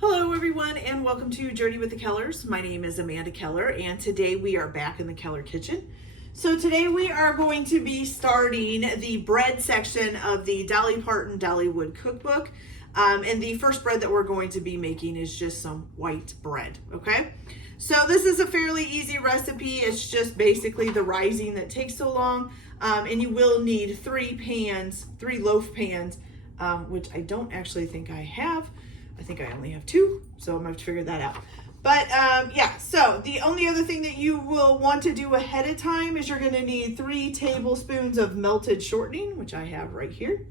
Hello everyone and welcome to Journey with the Kellers. My name is Amanda Keller and today we are back in the Keller kitchen. So today we are going to be starting the bread section of the Dolly Parton Dollywood cookbook. And the first bread that we're going to be making is just some white bread, okay? So this is a fairly easy recipe. It's just basically the rising that takes so long. And you will need three loaf pans, which I don't actually think I have. I think I only have two, so I'm gonna have to figure that out. But yeah, so the only other thing that you will want to do ahead of time is you're gonna need 3 tablespoons of melted shortening, which I have right here.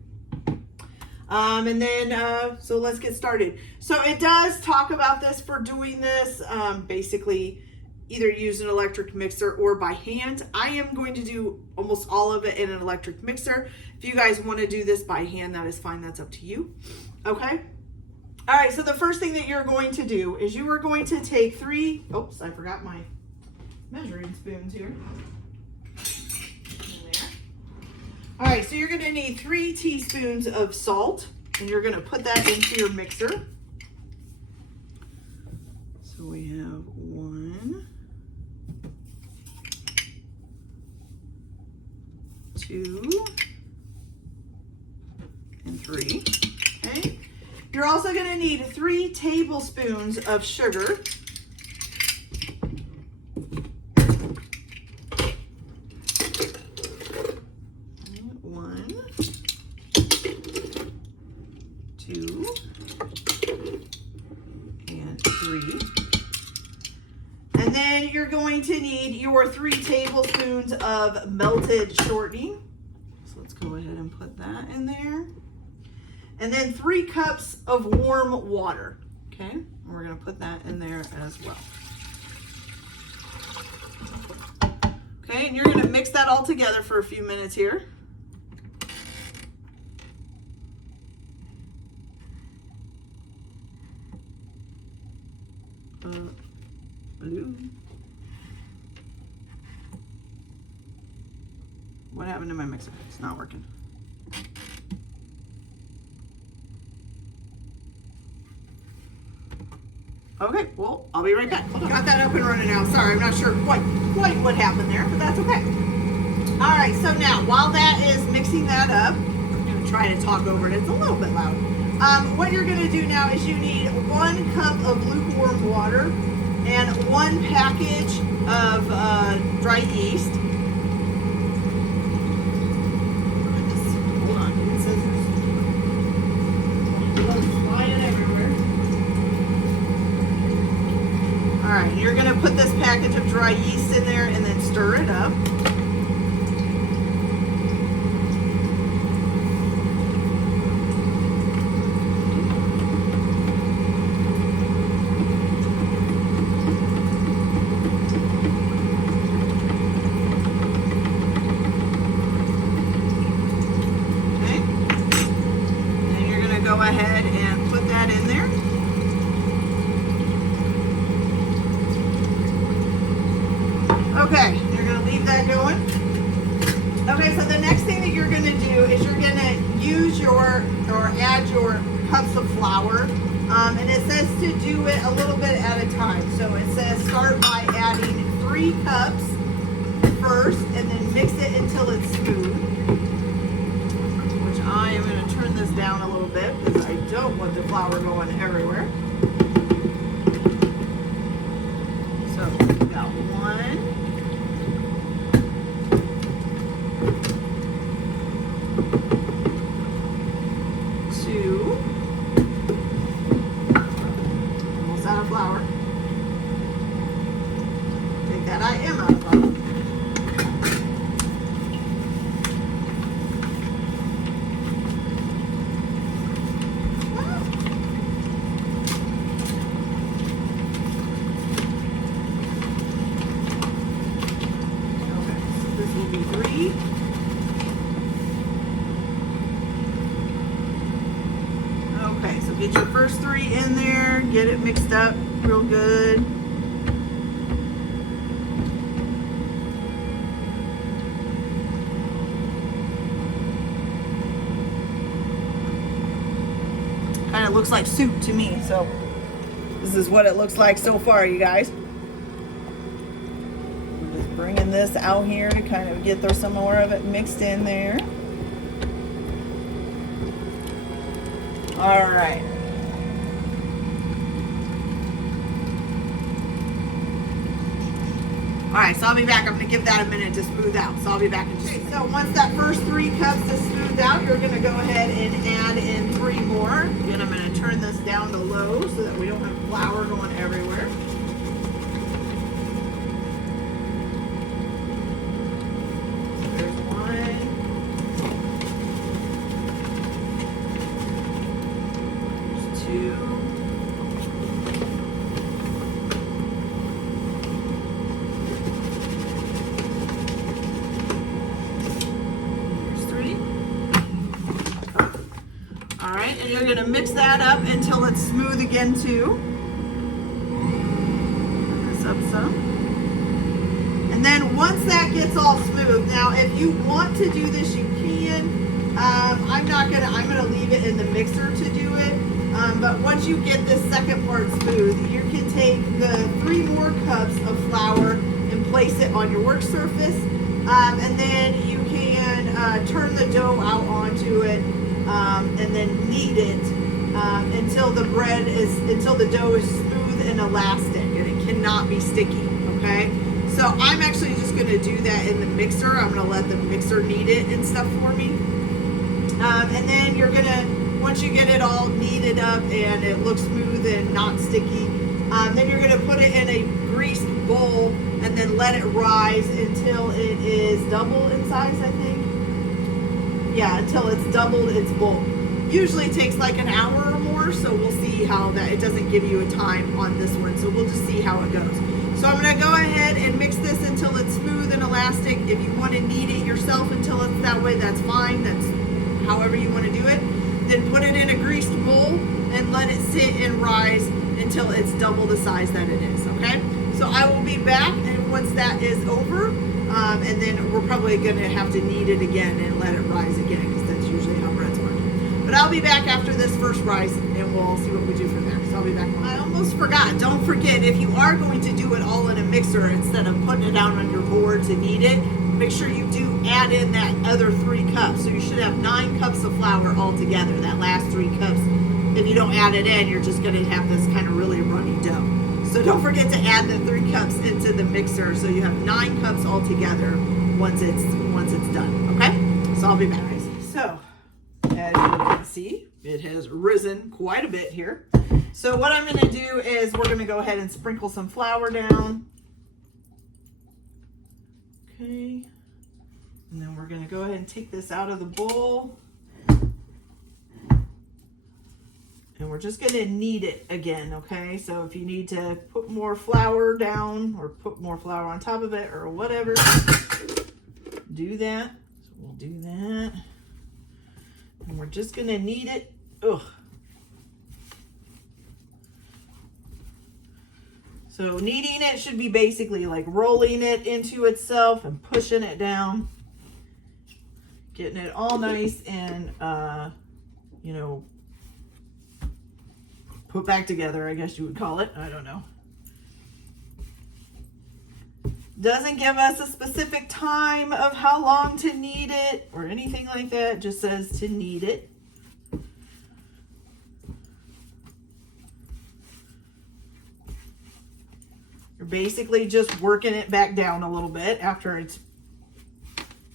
And then, so let's get started. So it does talk about this for doing this, basically either use an electric mixer or by hand. I am going to do almost all of it in an electric mixer. If you guys wanna do this by hand, that is fine, that's up to you, okay? All right, so the first thing that you're going to do is you are going to take 3, oops, I forgot my measuring spoons here. There. All right, so you're gonna need 3 teaspoons of salt, and you're gonna put that into your mixer. So we have 1, 2, and 3, okay? You're also going to need 3 tablespoons of sugar. One, 2, and 3. And then you're going to need your 3 tablespoons of melted shortening. So let's go ahead and put that in there. And then 3 cups of warm water, okay? And we're gonna put that in there as well. Okay, and you're gonna mix that all together for a few minutes here. Blue. What happened to my mixer? It's not working. Okay, well, I'll be right back. Got that up and running now. Sorry, I'm not sure quite what happened there, but that's okay. All right, so now while that is mixing that up, I'm gonna try to talk over it. It's a little bit loud. What you're gonna do now is you need 1 cup of lukewarm water and 1 package of dry yeast. Hold on, it says there's flying everywhere. All right, you're gonna put this package of dry yeast in there and then stir it up. Okay, then you're gonna go ahead and put that in there. Okay, you're gonna leave that going. Okay, so the next thing that you're gonna do is you're gonna use add your cups of flour. And it says to do it a little bit at a time. So it says start by adding 3 cups first and then mix it until it's smooth. Which I am gonna turn this down a little bit because I don't want the flour going everywhere. So we've got 1. 2, almost out of flour. Take that, I am out of flour. Okay, so this will be 3. Okay, so get your first 3 in there, get it mixed up real good. Kind of looks like soup to me, so This is what it looks like so far, you guys. I'm just bringing this out here to kind of get some more of it mixed in there. All right. All right, so I'll be back. I'm going to give that a minute to smooth out. So I'll be back in just a minute. So once that first 3 cups is smoothed out, you're going to go ahead and add in 3 more. Again, I'm going to turn this down to low so that we don't have flour going everywhere. There's 1. There's 2. And you're going to mix that up until it's smooth again too. Turn this up some. And then once that gets all smooth, now if you want to do this, you can. I'm going to leave it in the mixer to do it. But once you get this second part smooth, you can take the 3 more cups of flour and place it on your work surface. And then you can turn the dough out onto it. And then knead it until the dough is smooth and elastic, and it cannot be sticky. Okay, so I'm actually just going to do that in the mixer. I'm going to let the mixer knead it and stuff for me. And then you're going to, once you get it all kneaded up and it looks smooth and not sticky, then you're going to put it in a greased bowl and then let it rise until it is double in size, I think. Yeah, until it's doubled its bulk. Usually it takes like an hour or more, so we'll see how that, it doesn't give you a time on this one, so we'll just see how it goes. So I'm going to go ahead and mix this until it's smooth and elastic. If you want to knead it yourself until it's that way, that's fine. That's however you want to do it. Then put it in a greased bowl and let it sit and rise until it's double the size that it is, okay? So I will be back, and once that is over, and then we're probably going to have to knead it again and let it rise again, because that's usually how breads work. But I'll be back after this first rise, and we'll see what we do from there. So I'll be back. I almost forgot. Don't forget, if you are going to do it all in a mixer instead of putting it out on your board to knead it, make sure you do add in that other 3 cups. So you should have 9 cups of flour altogether, that last 3 cups. If you don't add it in, you're just going to have this kind of really runny dough. So don't forget to add the 3 cups into the mixer, so you have 9 cups altogether once it's done. Okay? So I'll be back. So as you can see, it has risen quite a bit here. So what I'm going to do is we're going to go ahead and sprinkle some flour down. Okay. And then we're going to go ahead and take this out of the bowl. And we're just going to knead it again, okay? So if you need to put more flour down or put more flour on top of it or whatever, do that. So we'll do that. And we're just going to knead it. Ugh. So kneading it should be basically like rolling it into itself and pushing it down. Getting it all nice and, you know, put back together, I guess you would call it. I don't know. Doesn't give us a specific time of how long to knead it or anything like that. It just says to knead it. You're basically just working it back down a little bit after it's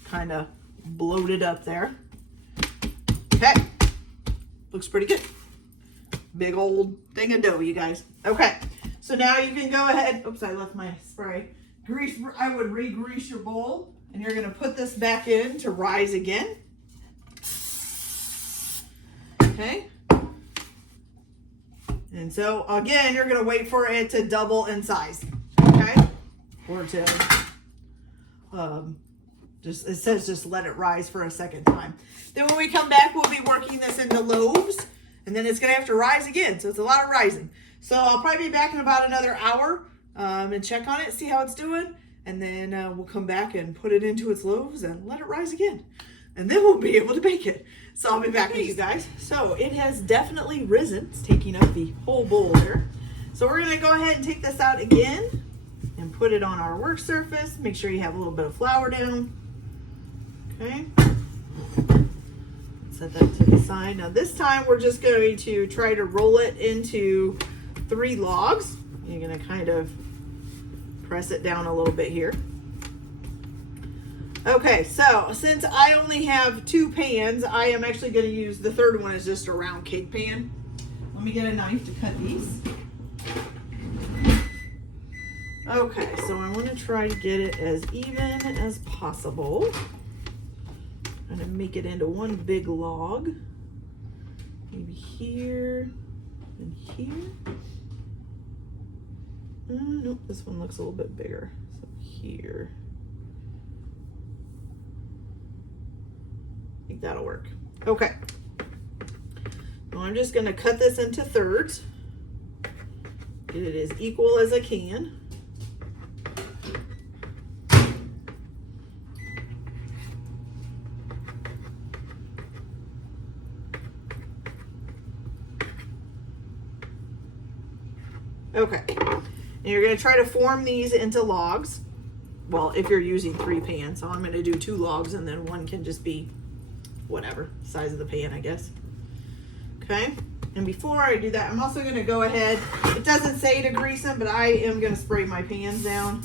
kind of bloated up there. Okay. Looks pretty good. Big old thing of dough, you guys. Okay, so now you can go ahead. Oops, I left my spray. Grease. I would re-grease your bowl, and you're going to put this back in to rise again. Okay. And so again, you're going to wait for it to double in size. Okay, or to it says just let it rise for a second time. Then when we come back, we'll be working this into loaves. And then it's going to have to rise again. So it's a lot of rising. So I'll probably be back in about another hour and check on it, see how it's doing. And then we'll come back and put it into its loaves and let it rise again. And then we'll be able to bake it. So I'll be back with you guys. So it has definitely risen. It's taking up the whole bowl there. So we're gonna go ahead and take this out again and put it on our work surface. Make sure you have a little bit of flour down. Okay. Set that to the side. Now this time we're just going to try to roll it into 3 logs. You're gonna kind of press it down a little bit here. Okay, so since I only have 2 pans, I am actually going to use the 3rd one as just a round cake pan. Let me get a knife to cut these. Okay, so I want to try to get it as even as possible. I'm going to make it into one big log. Maybe here and here. Nope, this one looks a little bit bigger. So here. I think that'll work. Okay. Now I'm just going to cut this into 3rds. Get it as equal as I can. Okay. And you're going to try to form these into logs. Well, if you're using 3 pans, so I'm going to do 2 logs and then one can just be whatever size of the pan, I guess. Okay. And before I do that, I'm also going to go ahead, it doesn't say to grease them, but I am going to spray my pans down.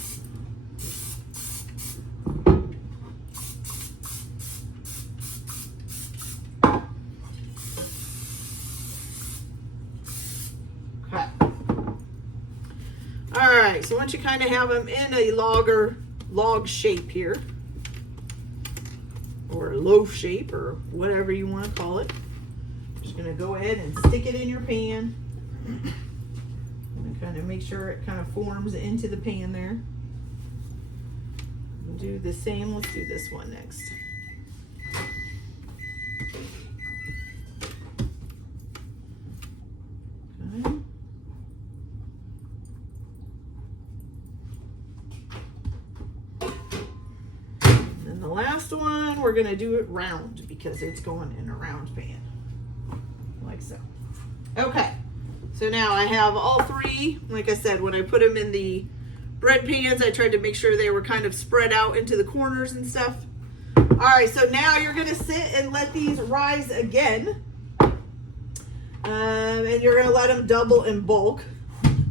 Okay. All right, so once you kind of have them in a log shape here, or loaf shape, or whatever you want to call it, just going to go ahead and stick it in your pan and kind of make sure it kind of forms into the pan there. And do the same. Let's do this one next. Okay. And the last one, we're going to do it round because it's going in a round pan. Like so. Okay, so now I have all 3. Like I said, when I put them in the bread pans, I tried to make sure they were kind of spread out into the corners and stuff. All right, so now you're going to sit and let these rise again. And you're going to let them double in bulk.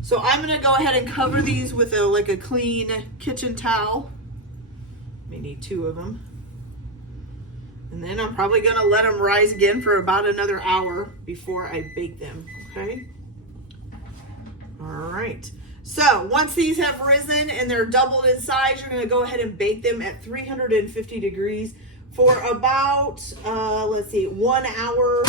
So I'm going to go ahead and cover these with like a clean kitchen towel. We need 2 of them. And then I'm probably going to let them rise again for about another hour before I bake them, okay? All right. So once these have risen and they're doubled in size, you're going to go ahead and bake them at 350 degrees for about, let's see, 1 hour.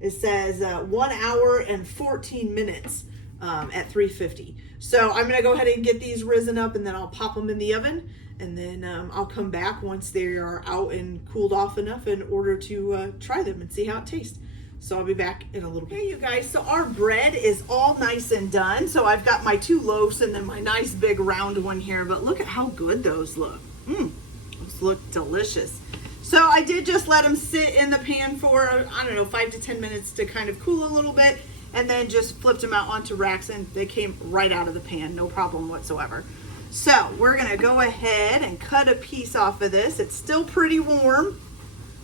It says 1 hour and 14 minutes at 350. So I'm going to go ahead and get these risen up and then I'll pop them in the oven. And then I'll come back once they are out and cooled off enough in order to try them and see how it tastes. So I'll be back in a little bit. Hey, you guys, so our bread is all nice and done. So I've got my 2 loaves and then my nice big round one here. But look at how good those look. Those look delicious. So I did just let them sit in the pan for, I don't know, 5 to 10 minutes to kind of cool a little bit. And then just flipped them out onto racks and they came right out of the pan. No problem whatsoever. So we're going to go ahead and cut a piece off of this. It's still pretty warm.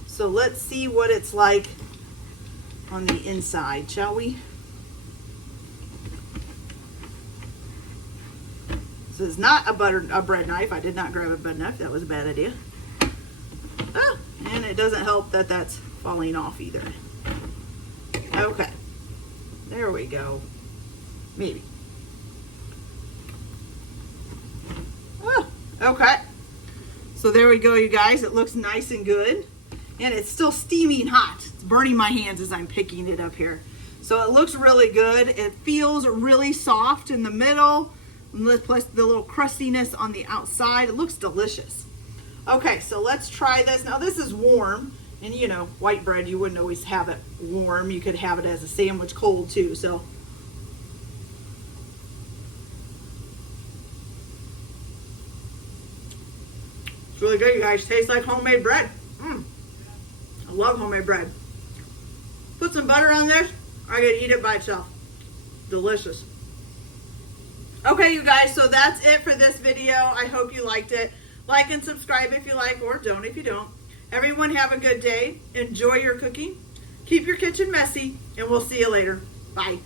So let's see what it's like on the inside, shall we? This is not a bread knife. I did not grab a bread knife. That was a bad idea. Oh, and it doesn't help that that's falling off either. Okay. There we go. Maybe. Okay, so there we go, you guys. It looks nice and good, and it's still steaming hot. It's burning my hands as I'm picking it up here. So it looks really good. It feels really soft in the middle, plus the little crustiness on the outside. It looks delicious. Okay, so let's try this. Now this is warm, and you know, white bread, you wouldn't always have it warm. You could have it as a sandwich cold too, so. It's really good, you guys. Tastes like homemade bread. I love homemade bread. Put some butter on this. I could eat it by itself. Delicious. Okay, you guys, so that's it for this video. I hope you liked it. Like and subscribe if you like, or don't if you don't. Everyone have a good day. Enjoy your cooking. Keep your kitchen messy, and we'll see you later. Bye.